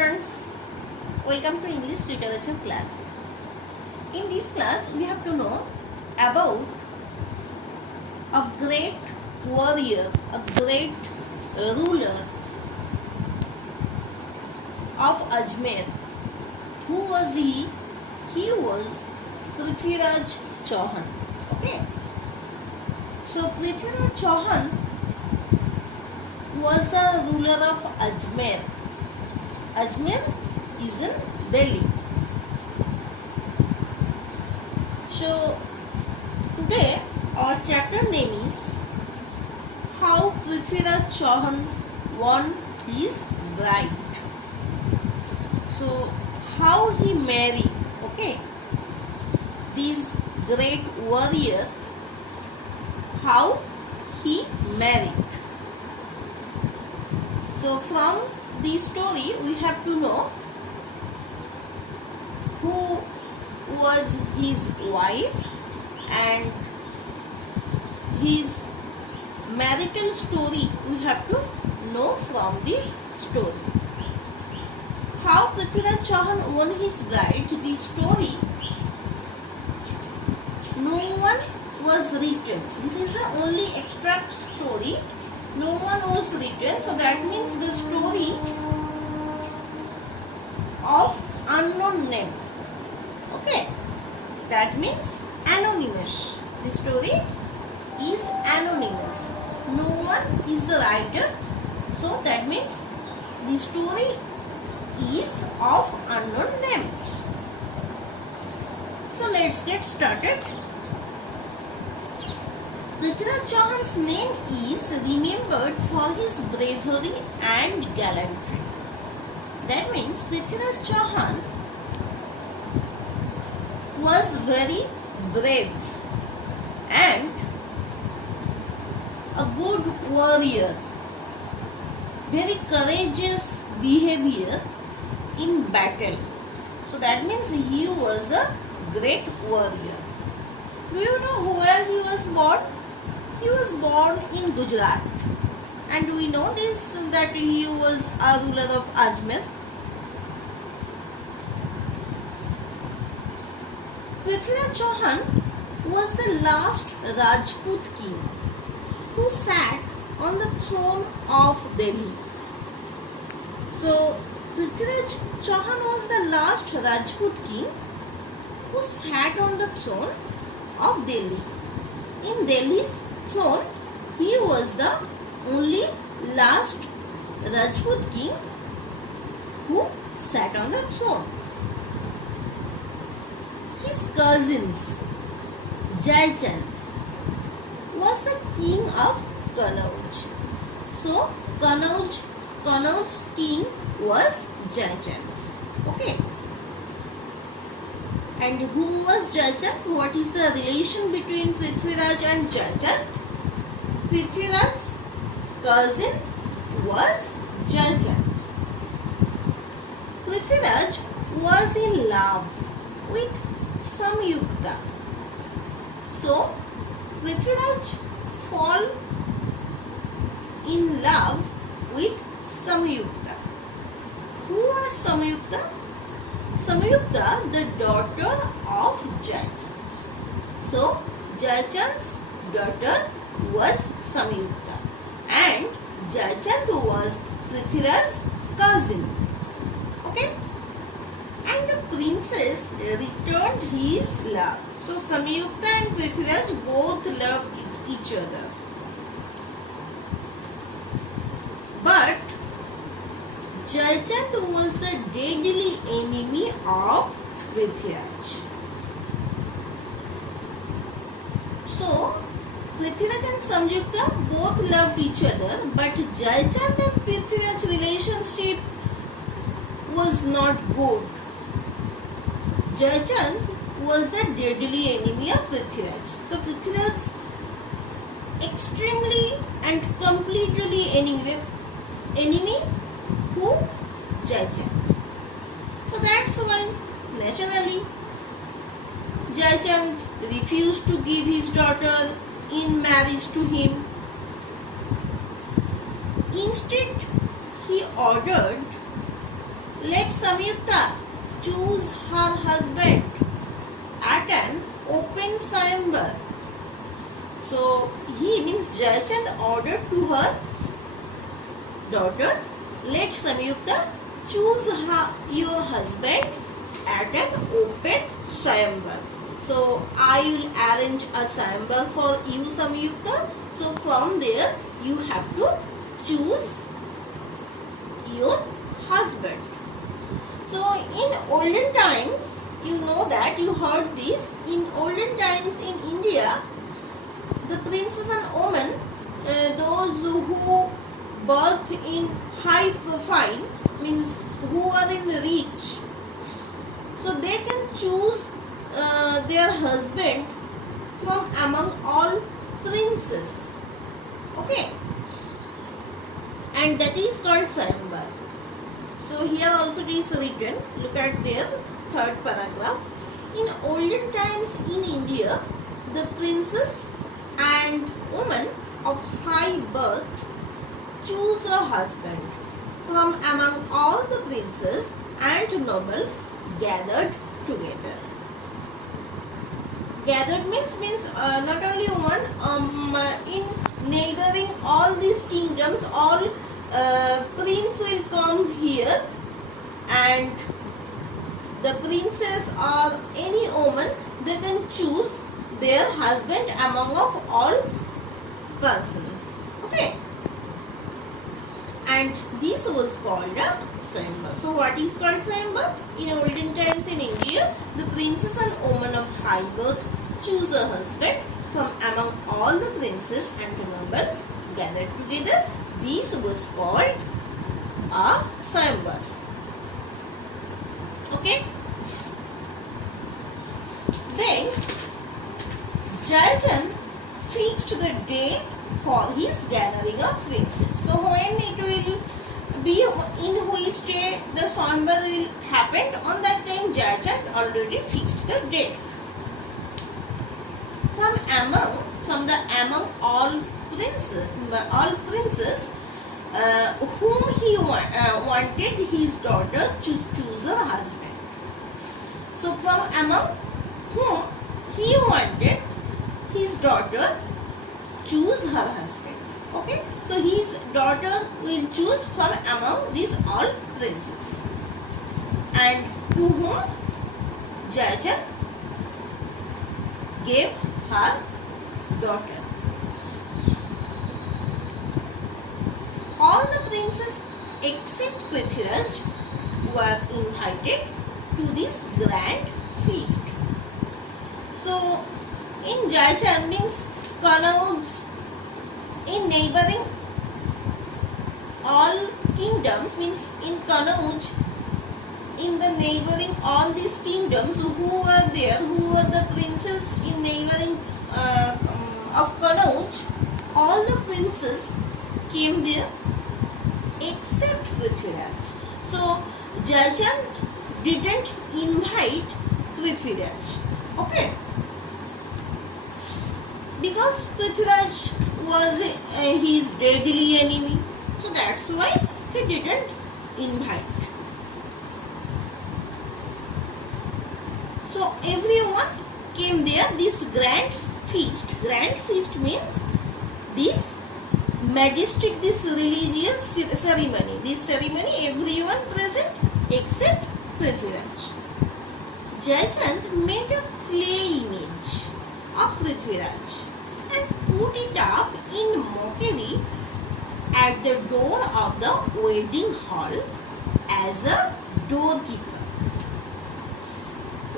students, welcome to English literature class. In this class we have to know about a great warrior, a great ruler of Ajmer. Who was he? He was PrithviRaj Chauhan. Okay. So PrithviRaj Chauhan was the ruler of Ajmer. Ajmer is in Delhi. So today our chapter name is How PrithviRaj Chauhan won his bride. So how he married, okay, this great warrior, how he married. So from the story we have to know who was his wife and his marital story we have to know from this story. How PrithviRaj Chauhan won his bride, the story no one was written. This is the only extract story. No one was written, so that means the story of unknown name. Okay, that means anonymous. The story is anonymous. No one is the writer, so that means the story is of unknown name. So let's get started. PrithviRaj Chauhan's name is remembered for his bravery and gallantry. That means PrithviRaj Chauhan was very brave and a good warrior, very courageous behavior in battle. So that means he was a great warrior. Do you know where he was born? He was born in Gujarat, and we know this that he was a ruler of Ajmer. PrithviRaj Chauhan was the last Rajput king who sat on the throne of Delhi. So PrithviRaj Chauhan was the last Rajput king who sat on the throne of Delhi. In Delhi's throne, he was the only last Rajput king who sat on the throne. His cousins, Jaichand, was the king of Kannauj. So Kannauj's king was Jaichand. Okay. And who was Jaichand? What is the relation between PrithviRaj and Jaichand? PrithviRaj's cousin was Jaichand. PrithviRaj was in love with Samyukta. So PrithviRaj fall in love with Samyukta. Who was Samyukta? Samyukta, the daughter of Jaichand. So Jaichand's daughter was Samyukta, and Jaichand was PrithviRaj's cousin. Okay, and the princess returned his love. So Samyukta and PrithviRaj both loved each other. But Jaichand was the deadly enemy of PrithviRaj. So PrithviRaj and Samyukta both loved each other, but Jaichand and PrithviRaj's relationship was not good. Jaichand was the deadly enemy of PrithviRaj. So PrithviRaj's extremely and completely enemy who? Jaichand. So that's why naturally Jaichand refused to give his daughter in marriage to him. Instead, he ordered let Samyukta choose her husband at an open Sayambar. So he means Jayachand ordered to her daughter, let Samyukta choose your husband at an open Sayambar. So I will arrange a Sayambar for you, Samyukta. So from there you have to choose your husband. So in olden times, you know that you heard this, in olden times in India, the princes and women, those who birth in high profile, means who are in rich, so they can choose their husband from among all princes. Okay, and that is called Sayambar. So here also it is written, look at their third paragraph. In olden times in India, the princes and women of high birth choose a husband from among all the princes and nobles gathered together. Gathered means not only one, in neighboring all these kingdoms, all prince will come here, and the princess or any woman, they can choose their husband among of all persons. Okay, and this was called a Sayambar. So what is called Sayambar? In olden times in India, the princes and women of high birth choose a husband from among all the princes and nobles gathered together. This was called a Sayambar. Okay. Then Jayachand fixed the day for his gathering of princes. So when it will be, in which day the Sayambar will happen, on that time Jayachand already fixed the date. Among all princes, whom he wanted his daughter to choose a husband. So from among whom he wanted his daughter choose her husband. Okay, so his daughter will choose from among these all princes, and to whom Jayachand gave her daughter. All the princes except PrithviRaj were invited to this grand feast. So in Jayachand means Kannauj, in neighboring all kingdoms, means in Kannauj, in the neighboring all these kingdoms, who were there, who were the princes in neighboring of Kannauj, all the princes came there except PrithviRaj. So Jayachand didn't invite PrithviRaj. Okay, because PrithviRaj was his deadly enemy, so that's why he didn't invite. So everyone came there, this grand feast. Grand feast means this majestic, this religious ceremony. This ceremony, everyone present except PrithviRaj. Jayachand made a clay image of PrithviRaj and put it up in mockery at the door of the wedding hall as a doorkeeper.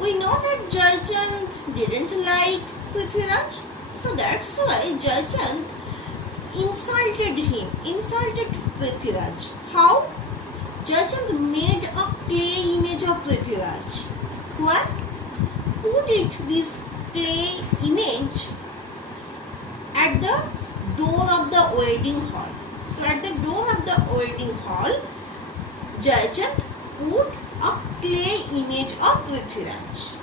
We know that Jayachand didn't like PrithviRaj, so that's why Jayachand insulted PrithviRaj. How? Jayachand made a clay image of PrithviRaj. What? Put this clay image at the door of the wedding hall. So at the door of the wedding hall, Jayachand put a clay image of PrithviRaj.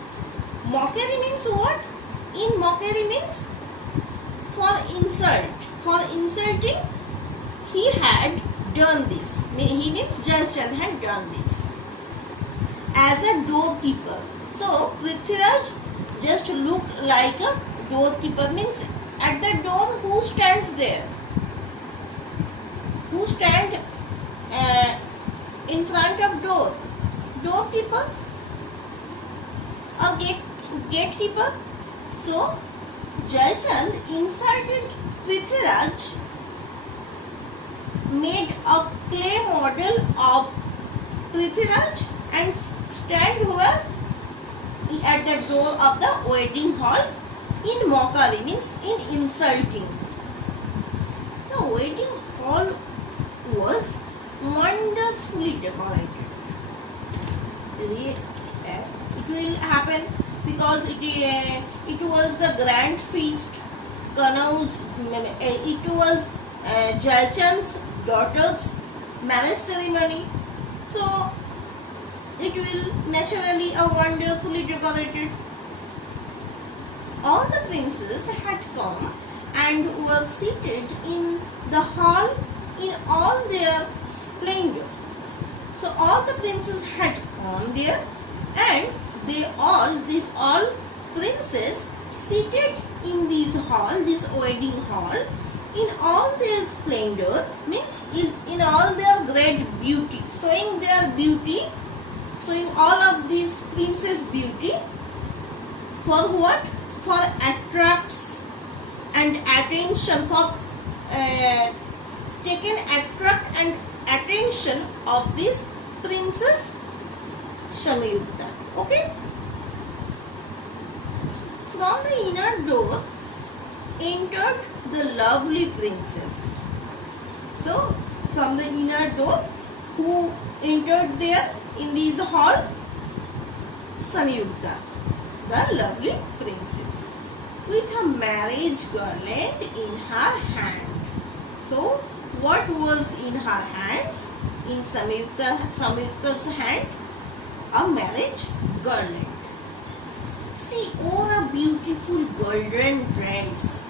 Mockery means what? In mockery means for insult. For insulting, he had done this. He means Jayachand had done this. as a doorkeeper. So PrithviRaj just looked like a doorkeeper, means at the door who stands there? Who stand in front of door? Doorkeeper or gatekeeper? So Jaychand insulted PrithviRaj, made a clay model of PrithviRaj and stand where? At the door of the wedding hall in mockery, means in insulting. The wedding hall was wonderfully decorated. It will happen because it was the grand feast. It was Jaychand's daughter's marriage ceremony. So it will naturally a wonderfully decorated. All the princes had come and were seated in the hall in all their splendor. So all the princes had come there, and these all princes seated in this wedding hall, in all their splendor, means in all their great beauty, showing their beauty, showing all of these princes' beauty. For what? For attracts and attention, for attract and attention of this princess Shamyukta. Okay. From the inner door entered the lovely princess. So from the inner door, who entered there in this hall? Samyukta, the lovely princess, with a marriage garland in her hand. So what was in her hands? In Samyukta's hand, a marriage garland. She wore a beautiful golden dress.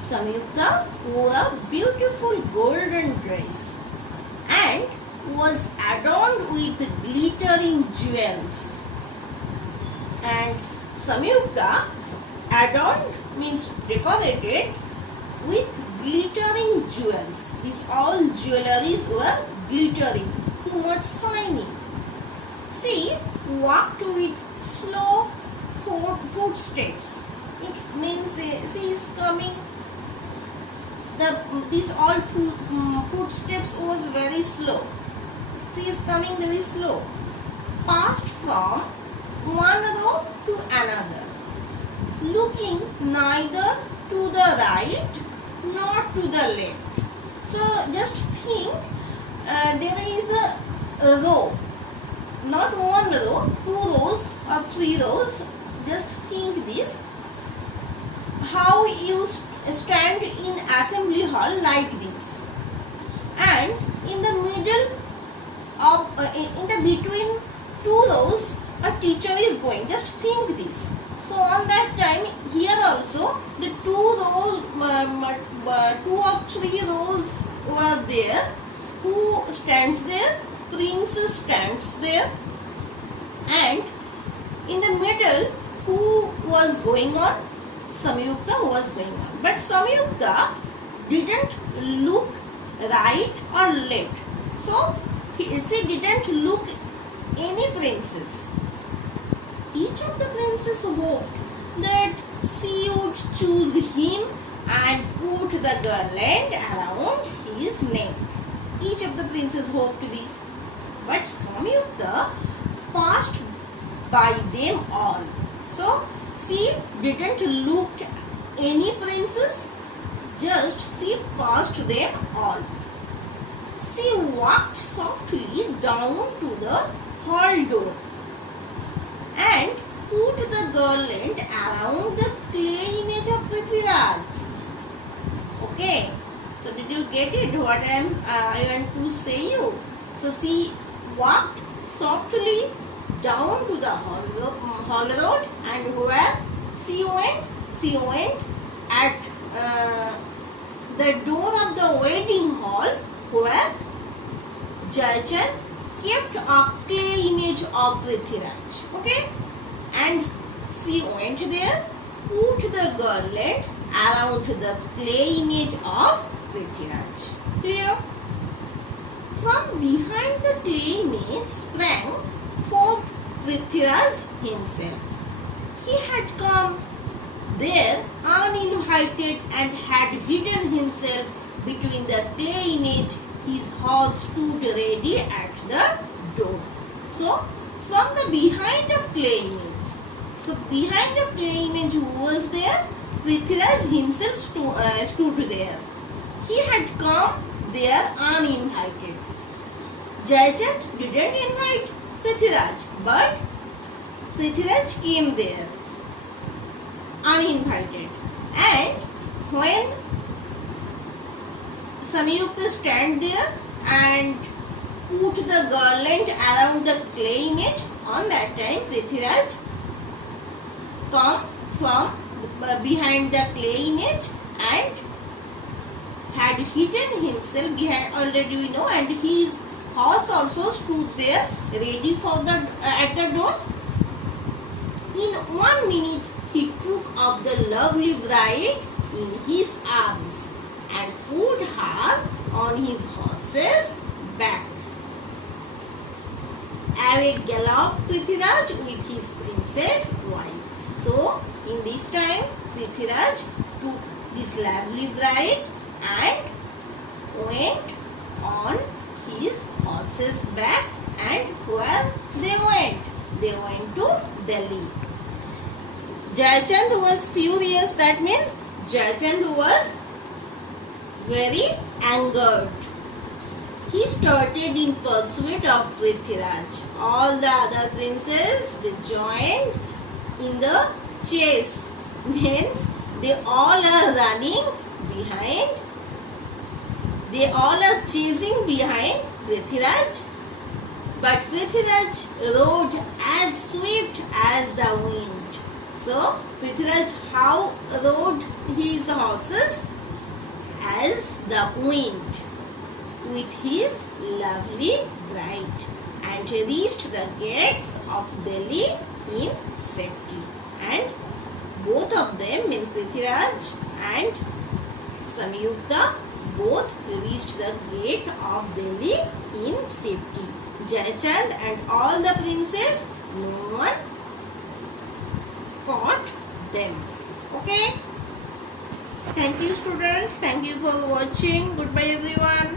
Samyukta wore a beautiful golden dress and was adorned with glittering jewels. And Samyukta adorned means decorated with glittering jewels. These all jewelries were glittering, too much shining. She walked with slow footsteps. It means she is coming. These all footsteps was very slow. She is coming very slow. Passed from one row to another, looking neither to the right nor to the left. So just think, there is a row, not one row, 2 rows or 3 rows. Just think this, how you stand in assembly hall like this, and in the middle of in the between 2 rows a teacher is going. Just think this. So on that time, here also the 2 rows, 2 or 3 rows were there. Who stands there? Princess stands there, and in the middle, who was going on? Samyukta was going on. But Samyukta didn't look right or left. So she didn't look any princess. Each of the princes hoped that she would choose him and put the garland around his neck. Each of the princes hoped this. But Samyukta passed by them all. So she didn't look any princess, just she passed them all. She walked softly down to the hall door and put the garland around the clay image of PrithviRaj. Okay, so did you get it? What I want to say you? So she walked softly down to the hall road, and where she went at the door of the wedding hall, where Jaychand kept a clay image of PrithviRaj. Okay, and she went there, put the garland around the clay image of PrithviRaj. Clear? From behind the clay image sprang forth PrithviRaj himself. He had come there uninvited and had hidden himself between the clay image. His horse stood ready at the door. So, from the behind of clay image. So, behind the clay image, who was there? PrithviRaj himself stood there. He had come there uninvited. Jayachand didn't invite PrithviRaj, but PrithviRaj came there uninvited. And when Samyukta stand there and put the garland around the clay image, on that time PrithviRaj come from behind the clay image and had hidden himself behind, already we know, and his horse also stood there ready for the at the door. In 1 minute he took up the lovely bride in his arms and put her on his horse's back. Away galloped PrithviRaj with his princess wife. So, in this time, PrithviRaj took this lovely bride and went on his horse's back. And where they went? They went to Delhi. Jayachand was furious. That means Jayachand was very angered. He started in pursuit of PrithviRaj. All the other princes, they joined in the chase. Hence, they all are running behind. They all are chasing behind PrithviRaj. But PrithviRaj rode as swift as the wind. So, PrithviRaj how rode his horses? As the wind, with his lovely bride, and reached the gates of Delhi in safety. And both of them, means PrithviRaj and Samyukta, both reached the gate of Delhi in safety. Jayachand and all the princes, no one caught them. Okay. Thank you, students. Thank you for watching. Goodbye, everyone.